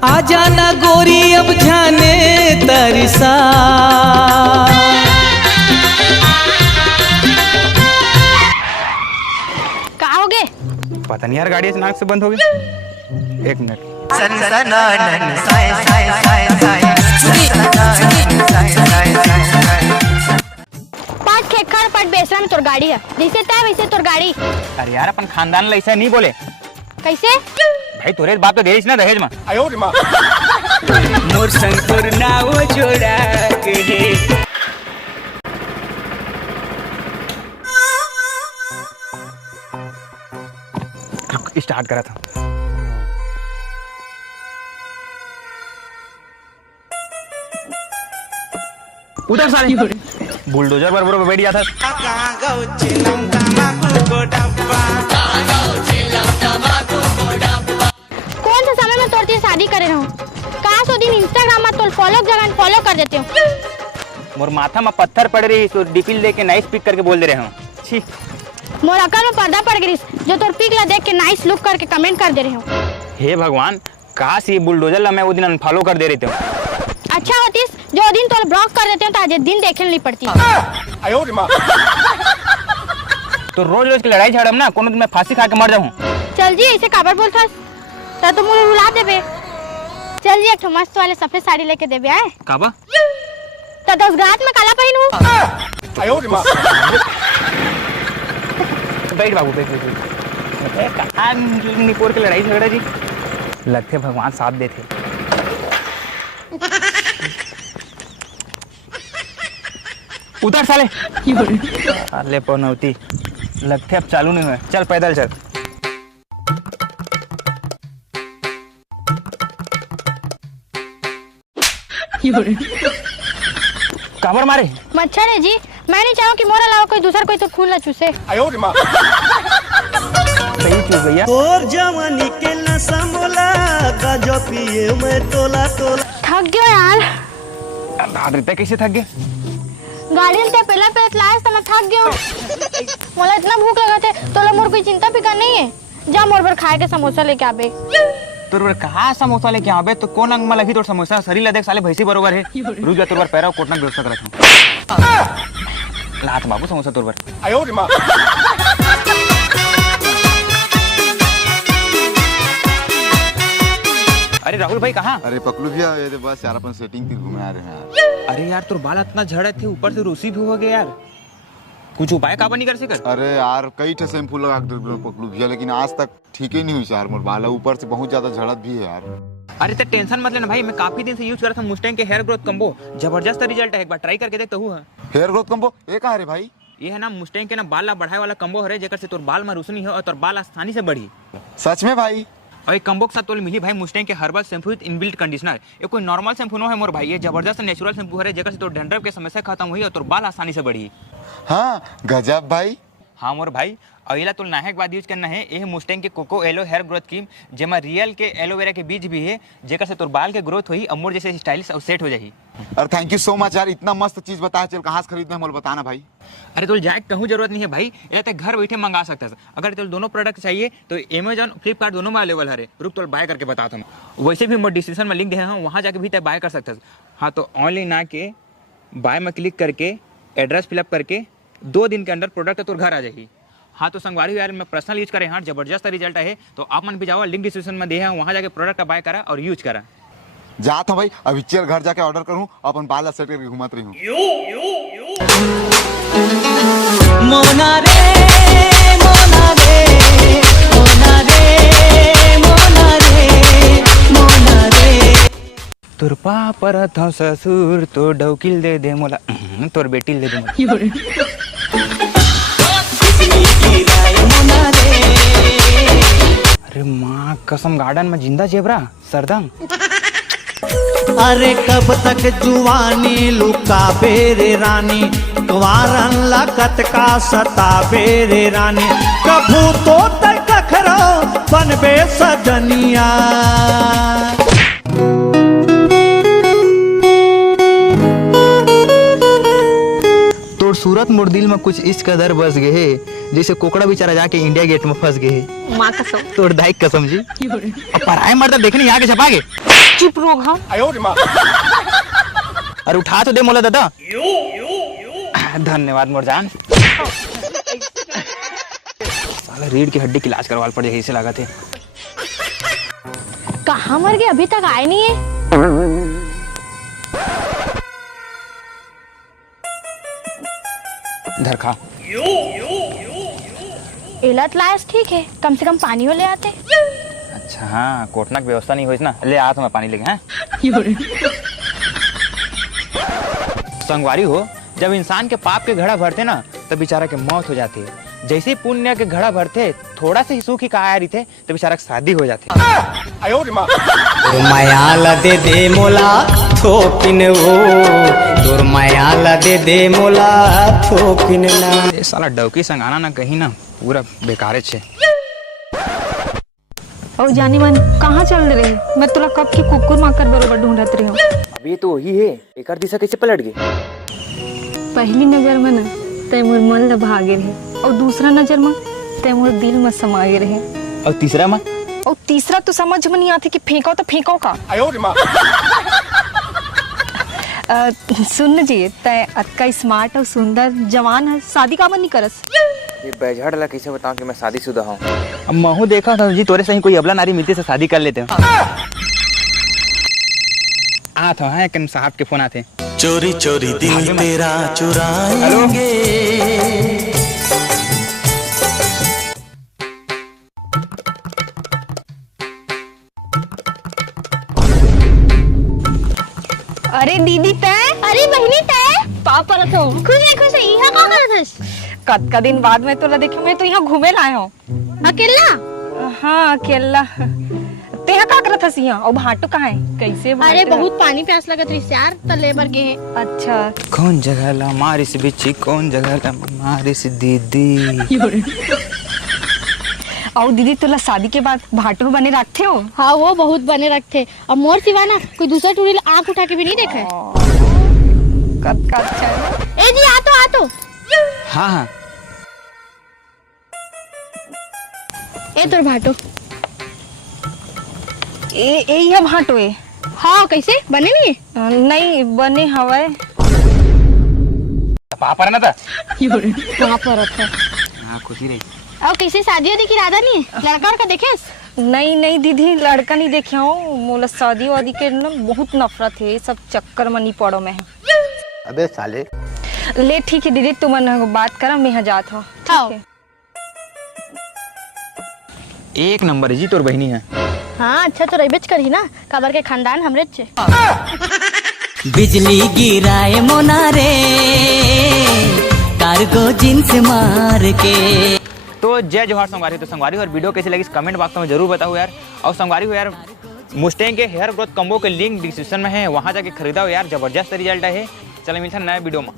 आ जाना गोरी अब जाने तरसा। कहाँ हो गए? पता नहीं यार, गाड़ी अचानक से बंद हो गई। एक मिनट। पाँच खेखर पट बेसरा में तोर गाड़ी है, जैसे तय वैसे तोर गाड़ी। अरे यार अपन खानदान ऐसा नहीं बोले। कैसे? भाई तोरे बाप तो दे रही ना दहेज में। मोर संग तोर नाव जोड़ा के स्टार्ट करा था। उधर सारे बुलडोजर पर बरोबर बैठ गया था। कौन सा समय में तोर शादी करे रहूं? कहाँ सो दिन इंस्टाग्राम में तोर फॉलो कर देते हो। मोर माथा में पत्थर पड़ रही तो डिपिल लेके नाइस पिक करके बोल दे रहे हो। छी मोर अकल में पर्दा पड़ गई जो तोर पिक ला देख के नाइस लुक करके कमेंट कर दे रहे हो। हे भगवान, काश ये बुलडोजर ला मैं वो दिन अनफॉलो कर दे रही थी। अच्छा होतीस जो दिन तोर ब्लॉक कर देते हो तो आज दिन देखने नहीं पड़ती। तो रोज रोज की लड़ाई झगड़ा में ना कोनो दिन मैं फांसी खा के मर जाऊं। चल जी ऐसे काबर बोलता तो तुम मुझे रुला देबे। चल जी एक ठो मस्त वाले सफेद साड़ी लेके देबे आए। काबा तो दस रात में काला पहनू। बैठ बाबू बैठ। कहाँ निपोर के लड़ाई झगड़ा जी, लगते भगवान साथ देते। उतर साले। अरे पनौती, लगते अब चालू नहीं हुए। चल पैदल चल। काबर मारे? मच्छर है जी, मैं नहीं चाहूँ कि मोर अलावा कोई दूसरा कोई तो खून ना चूसे। सही चूस भैया। तोर जवानी के नशा मोला गांजा पिए मैं तोला तोला। थक गयो यार। भाद्रिता कैसे थक गए? गाड़ी में पहला पे लाए तो मैं थक गयो। मोला इतना भूख लगा थे तो मोर कोई चिंता फिकर नहीं है। जा मोर पर खाए के समोसा लेके आबे। तोर कहाँ समोसा लेके आबे? तो कौन अंग में लगी तोर समोसा? शरीर ला देख साले भैंसी बरोबर है। रुक जा, तोर पैरा कोटना व्यवस्था करत हूं। लात बाबू समोसा तोर पर। अरे राहुल भाई कहाँ? अरे पकलू भैया, ये तो बस यार अपन सेटिंग की घूमे आ रहे हैं यार। अरे यार तोर बाल इतना झड़े थे, ऊपर से रूसी भी हो गए यार। कुछ उपाय काबर नहीं कर सके? अरे यार कई ठे शैम्पू लगा के पकलू भैया, लेकिन आज तक ठीक ही नहीं हुई यार। मोर बाल ऊपर से बहुत ज्यादा झड़त भी है यार। अरे तो टेंशन मत लेना भाई, मैं काफी दिन से यूज कर रहा था मुस्टैंग के हेयर ग्रोथ कम्बो। जबरदस्त रिजल्ट है, एक बार ट्राई करके देखता हूँ। हेयर ग्रोथ कम्बो ये कहाँ है भाई? ये है ना मुस्टैंग के ना बाल ला बढ़ाए वाला कम्बो है, जेकर से तोर बाल में रोशनी हो और तोर बाल आसानी से बढ़ी। सच में भाई? और एक कम्बो के साथ तोल मिली भाई मुस्टैंग के herbal shampoo with inbuilt conditioner. ये कोई नॉर्मल शैम्पू न है मोर भाई, ये जबरदस्त नेचुरल शैम्पू है, जेकर से तोर डैंड्रफ के समस्या खत्म हुई और तोर बाल आसानी से बढ़ी। हाँ गजब भाई। हाँ मोर भाई, अगला तो नाहे के बाद यूज करना है ये मुस्टैंग के coco aloe hair growth cream, जेमा रियल के एलोवेरा के बीज भी है, जेकर से तोर बाल के ग्रोथ हुई और मोर जैसे स्टाइलिश और सेट हो जाही। अरे थैंक यू सो मच यार, इतना मस्त चीज बताया। चल कहाँ से खरीदना है मोल बताना भाई। अरे तो जाए कहूँ जरूरत नहीं है भाई, ये तो घर बैठे मंगा सकता है। अगर तो दोनों प्रोडक्ट चाहिए तो अमेजॉन फ्लिपकार्ट दोनों में अवेलेबल है। रुक तो बाय करके बताता हूँ। वैसे भी मैं डिस्क्रिप्शन में लिंक दिया हूँ, वहाँ जाके भी बाय कर सकता है। हाँ तो ऑनलाइन आके बाय में क्लिक करके एड्रेस फिलअप करके 2 दिन के अंदर प्रोडक्ट तोर घर आ जाएगी। हाँ तो संगवारी यार, मैं पर्सनल यूज करे हाँ, जबरदस्त रिजल्ट है। तो आप मन भी जाओ, लिंक डिस्क्रिप्शन में दिया है, वहाँ जाके प्रोडक्ट बाय करा और यूज करा। जाता भाई, अभी चल घर जाके ऑर्डर करूँ, अपन बाल सेट करके घुमात रही हूँ। मोना रे मोना रे मोना रे मोना रे मोना रे। तोर पापर था ससुर तो डौकिल दे दे मोला, तोर बेटिल दे दे मोला। अरे माँ कसम, गार्डन में जिंदा जेबरा सरदंग। अरे कब तक जुवानी लुका बेरे रानी, वारन लकत का सता बेरे रानी, कभू तो तक खरो बनबे सजनिया। सूरत मोर दिल में कुछ इस कदर बस गए है जैसे कोकड़ा बेचारा जाके इंडिया गेट में फंस गए है। माँ कसम। तोड़ दाई कसम जी। अब पराए मर्द देखने यहाँ के छपागे। चुप रहो हाँ। अरे उठा तो दे मोला दादा। धन्यवाद मोर जान। साला रीढ़ की हड्डी की इलाज करवाल पड़ जाए, इसे लगा थे। कहाँ मर गए, अभी तक आए नहीं है। धर खा। इलाज लायस ठीक है, कम से कम पानी हो ले आते। अच्छा हाँ, कोटना की व्यवस्था नहीं हुई ना, ले आ तो मैं पानी लेके। हैं संगवारी हो, जब इंसान के पाप के घड़ा भरते ना तब बेचारा के मौत हो जाती है। जैसे ही पुण्य के घड़ा भरते, थोड़ा से ही सुख ही काया रही थे तो बेचारा की शादी हो जाती। मायाला दे दे मोला थोकिन वो, तोर मायाला दे दे मोला थोकिन ना। ये साला डौकी संगाना ना कहीं ना पूरा बेकारे छे। और जानी मन कहाँ चल रही? मैं तुला कब की कुकुर माकर बरोबर ढूंढत रही हूँ। अभी तो वही है, एक दिशा कैसे पलट गई? पहली नजर में ना तैमूर मन ल भागे रहे, और दूसरा नजर में तैमूर दिल में समाये रहे, और तीसरा में? और तीसरा तो समझ में नहीं आती कि फेंको तो फेंको का। सुन जी, तय अतका स्मार्ट और सुंदर जवान है, शादी का मन नहीं करस? ये बेझड़ ला कैसे बताऊं कि मैं शादीशुदा हूँ? अब महू देखा था जी, तोरे सही कोई अबला नारी मिलती से शादी कर लेते हैं। आ था है कन साहब के फोन आते। चोरी चोरी दिल तेरा चुराएंगे। अरे दीदी तय, अरे बहनी तय पा परत हो। खुश है यहाँ का करत हस? कद का दिन बाद में तो देखे, मैं तो यहाँ घूमे लाए हूँ। अकेला? हाँ अकेला। तेहा का करत हस यहाँ? और भाटो कहाँ है? कैसे अरे भाटो? बहुत पानी प्यास लगत रही यार, त लेबर गए हैं। अच्छा कौन जगह ला मारिस बिच्छी, कौन जगह ला मारिस दीदी। और दीदी तुला शादी के बाद भाटो बने रखते हो? हाँ वो बहुत बने रखते, और मोर सिवाना कोई दूसरा टूरी आंख उठा के भी नहीं देखा है। कद का अच्छा है। ए जी आ तो हाँ हाँ ए तोर भाटो। ये भाटो है? हाँ कैसे बने नहीं है? नहीं बने हवाए। पापा ना था वहाँ पर है। हाँ खुशी रही। और कैसे शादी वादी की इरादा नहीं है? लड़का का देखे? नहीं नहीं दीदी, लड़का नहीं देखे हूँ। मोला शादी वादी के ना बहुत नफरत है, सब चक्कर में नहीं पड़ो मैं। अबे साले। ले ठीक है दीदी, तुम बात करा, मैं यहाँ जात हूँ। हाँ। एक नंबर जी तोर बहनी है। हाँ अच्छा तो रही करी ना, काबर के खानदान हमरे छे। बिजली गिराए मोनारे कार्गो जींस मार के। तो जय जोहार संगवारी। तो संगवारी और वीडियो कैसी लगी कमेंट बॉक्स में जरूर बताओ यार। और संगवारी हो यार, मुस्टैंग के हेयर ग्रोथ कम्बो के लिंक डिस्क्रिप्शन में है, वहाँ जाके खरीदाओ यार, जबरदस्त रिजल्ट है। चलो मिलते हैं नए वीडियो में।